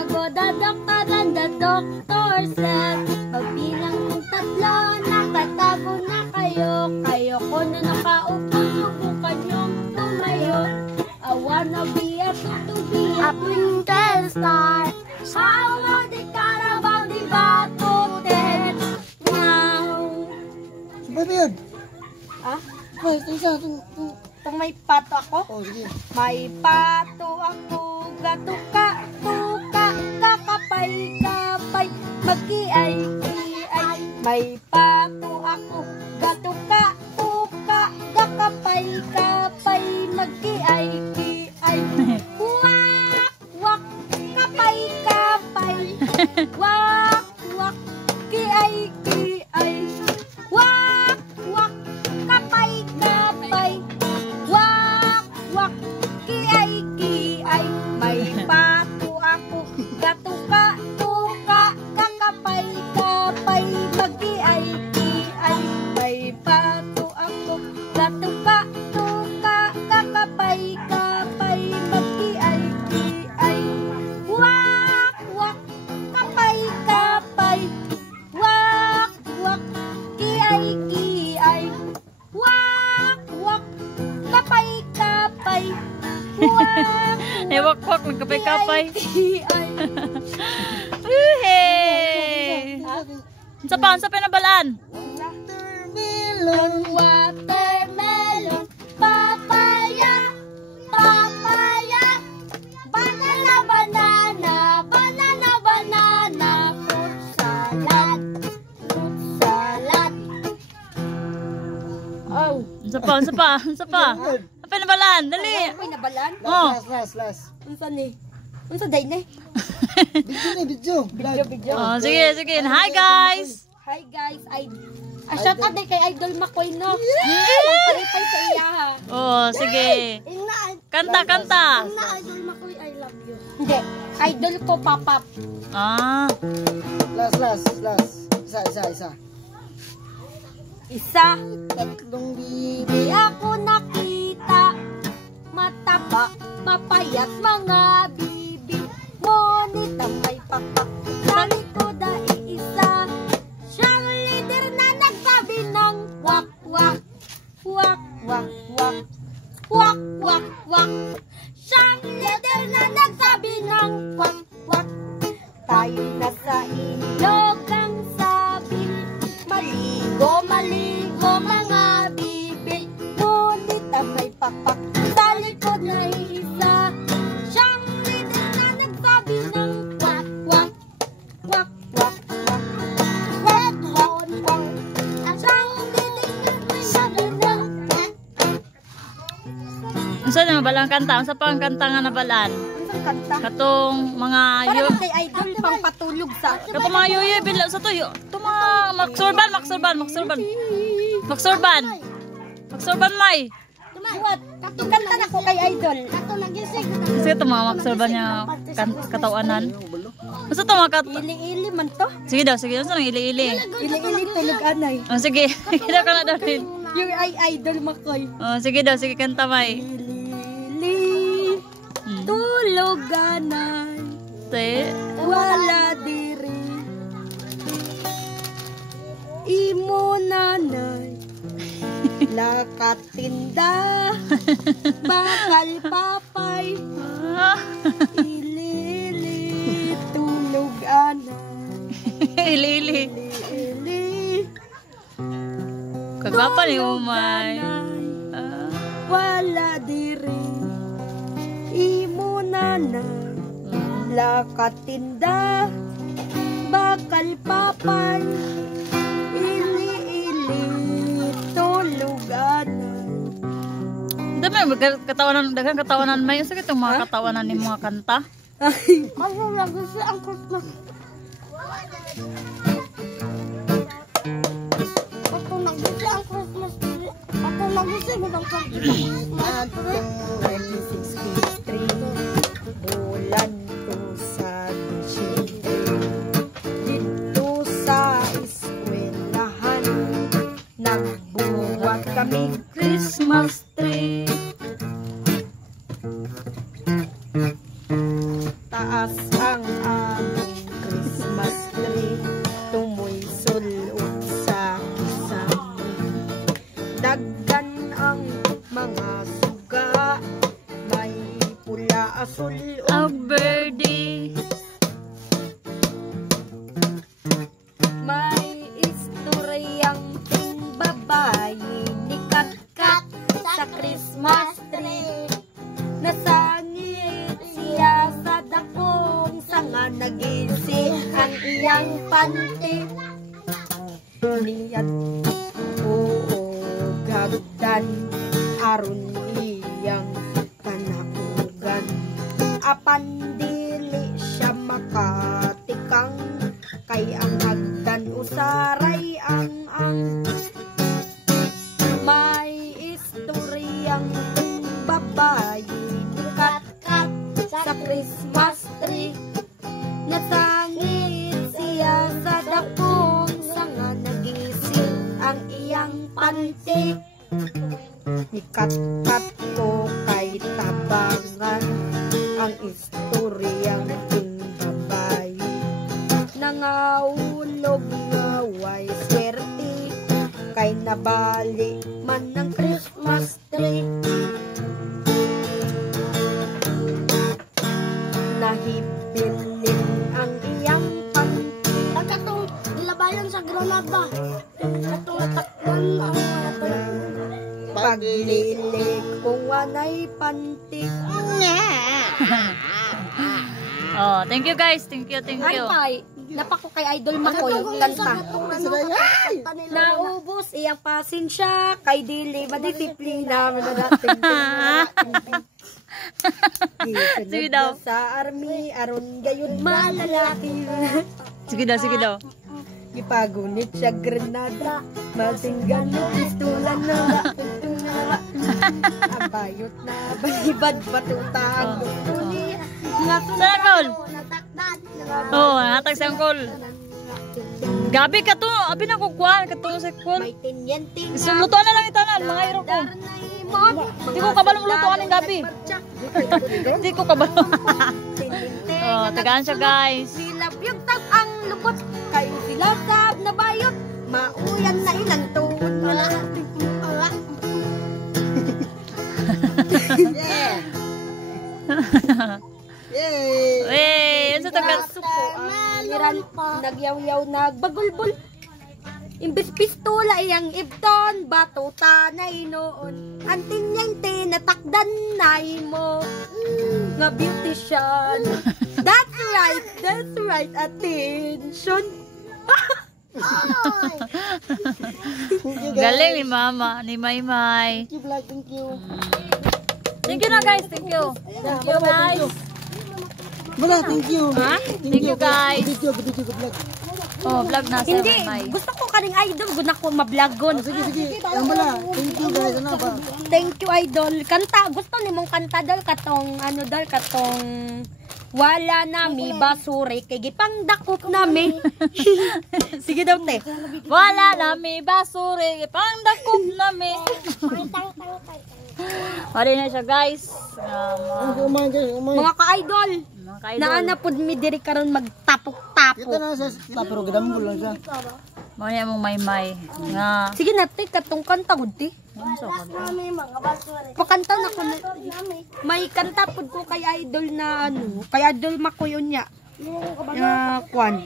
Bago the doctor and the doctor said, pagbilang ng tatlo, nakatago na kayo. Kayo ko na nakaupo, subukan yung tumayo. I wanna be a to be a twinkle star. How about the Carabao di Batutin? Wow. Sabi yun? Ah? Ay, ito isa. Itong may pato ako? Oh, sige. May pato ako, gatuka, tuka, kakapay, kapay, mag-iay, iay. May pato ako, gatuka, tuka, kakapay, kapay, mag-iay, iay. Wak, wak, kapay, kapay, wak, wak, kiay, kiay. Wak, wak, kapay, kapay, wak, wak, kiay, kiay. May pato ako, gatuka, tuka, kakapay, kapay, mag-iay, kiay. May pato ako, gatuka, tuka, kakapay, kapay, mag-iay, kiay. Wak, wak, kapay, kapay, wak, wak, kiay, kiay. Wak, wak, kapay, kapay, wak, Wak-wak, nagkapay-kapay. kiay. Hey! Sa pa nabalaan? Watermelon. Watermelon, papaya, papaya, banana, banana, banana, banana, fruit salad, fruit salad. Oh, Sa pa. Sa nabalaan, dali. may nabalan? Oh. Last. Unsa ni? Unsa day ni? Video. Video. Oh, sige. Hi guys. Hi guys, shout out day kay Idol Makoy no. Pagpalipay sa iya ha. Oh, sige. Kanta. Idol Makoy, I love you. Hindi, idol ko papap. Ah. Last. Isa. Isa, Tatlong bibi. di ako nakita. Mataba, mapayat mga bibi. Ngunit ang may papak sa likod ay isa. Siyang leader na nagsabi ng wak wak. Wak wak wak. Wak wak wak. Siyang leader na nagsabi ng wak wak. Tayo nasa ilog ang sabi. Maligo mga bibi. Ngunit ang may papak sa likod na isa. Siyang leader na nagsabi ng wak wak. Wak wak wak. Wak wak wak. Siyang leader na nagsabi ng wak. Unsa na nabalaan kanta? Unsa pa ang kanta nga nabalaan? Unsang kanta? Katong mga Para kay idol pang patulog sa. Katong mga yuyo bila sa to. Ito mga Maksurban may. What? Kanta na ko kay idol. Kato nagising. Kasi ito mga maksurban niya katawanan. Basta ito mga Ili-ili man to. Sige daw. Unsa nang ili-ili? Ili-ili tulog anay. Oh, sige. Sige daw ka na daw rin. Yung ay idol Makoy. Oh, sige daw. Sige kanta may. Ili-ili tulog anay. Te. Wala diri. Imo nanay. Lakatinda. Bakal papay. Ah. Ili-ili tulog anay. Ili-ili. Ili-ili Kagwapa ni Umay. wala diri. Imo nanay. Lakatinda. Bakal papay. Ili-ili tulog anay. Dami daghang katawanan may. Sige itong mga katawanan ni mga kanta. Ano lang gusto ang Christmas? Ako nag-gusto ang Christmas tree. Ako nag-gusto ang Christmas tree. Bulan ko sa Disyembre. Dito sa eskwelahan. Nagbuwat kami Christmas tree. Taas ang asul Ang birdie. may istoryang ting babae ni Kat-Kat sa Christmas tree. Nasangit siya sa dakong sanga nagisi ang iyang panty. Niyat gagdan aron iyang panaugan. Apan dili siya makatikang kay ang hagdan usaray ang may istoryang babae ni Kat-Kat sa Christmas tree. Nasangit siya sa dakong sanga nagising ang iyang panty. Ni Kat-Kat ko kay tabangan ang istoryang ting babae. Nangaulog nga way swerte kay nabali man ng Christmas tree. Nahibilin ang iyang panty. Nagkatong ilabayan sa granada. Katong natakdan ang paglilik kung wanay panty. Oh, thank you guys. Thank you, thank you. Ay, napako kay Idol Makoy yung kanta. Naubos iyang pasensya kay dili madisiplina natin. Sige daw. Sa army aron gayud malalaki. Sige daw, sige daw. Gipagunit siya grenada, masinggan ng pistola na la. Abayot na balibad patutang. Sana call. Oh, hatag sa call. Gabi ka to, abi na kukuha ka to sa call. May tinyente. Gusto lutuan na lang itanan, mga iro ko. Hindi ko kabalong lutuan ng gabi. Hindi ko kabalong. Oh, tagaan siya guys. Silap yung tap ang lubot. Kayo silap na bayot. Mauyan na ilang tuon. Yay! Wey, ano sa tagal? Nagyaw-yaw, nagbagulbol. Imbis pistola iyang ibton, batuta na inoon. Anting niyang tinatakdan na mo. Nga beautician. That's right, attention. Galing ni mama, ni Maymay. Thank you, vlog. Thank you. Thank you na guys, thank you. Thank you guys. Wala, thank you. Ha? Thank you guys. Video, vlog. Oh, vlog na sa Hindi, Maymay. gusto ko kaning idol, guna ko mablagon. Sige. Ang wala. Thank you guys. Ano ba? Thank you, idol. Kanta, gusto ni mong kanta dal katong katong wala nami basuri kay gipang dakop nami. Sige daw te. Wala nami basuri, pangdakop nami. Wala na siya guys. Umay. Mga ka-idol, Mga ka-idol. naanapod mi diri karon magtapok-tapok. Kita na sa pero gadam mo lang siya. Mga niya mong Maymay. Nga. Sige na te, katong kanta gud te. Pakanta na ko na. May kanta pud ko kay idol na kay idol Makoy unya. Kwan.